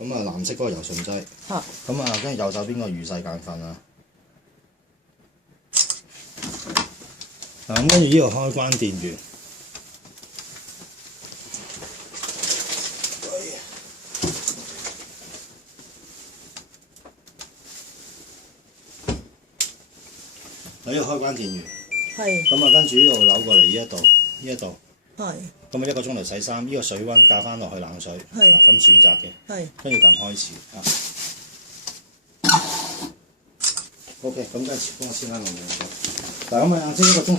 咁啊藍色嗰個柔順劑。嚇。咁啊，跟住右手邊個魚勢間粉啊。咁跟住呢度開關電源。喺呢度開關電源。係。咁啊，跟住呢度扭過嚟呢一度，呢一度。係。咁啊1個鐘頭洗衫，呢個水溫校翻落去冷水。係。咁選擇嘅。係。跟住撳開始啊。OK， 咁跟住幫我先啦，我冇錯。嗱咁啊，即係1個鐘頭。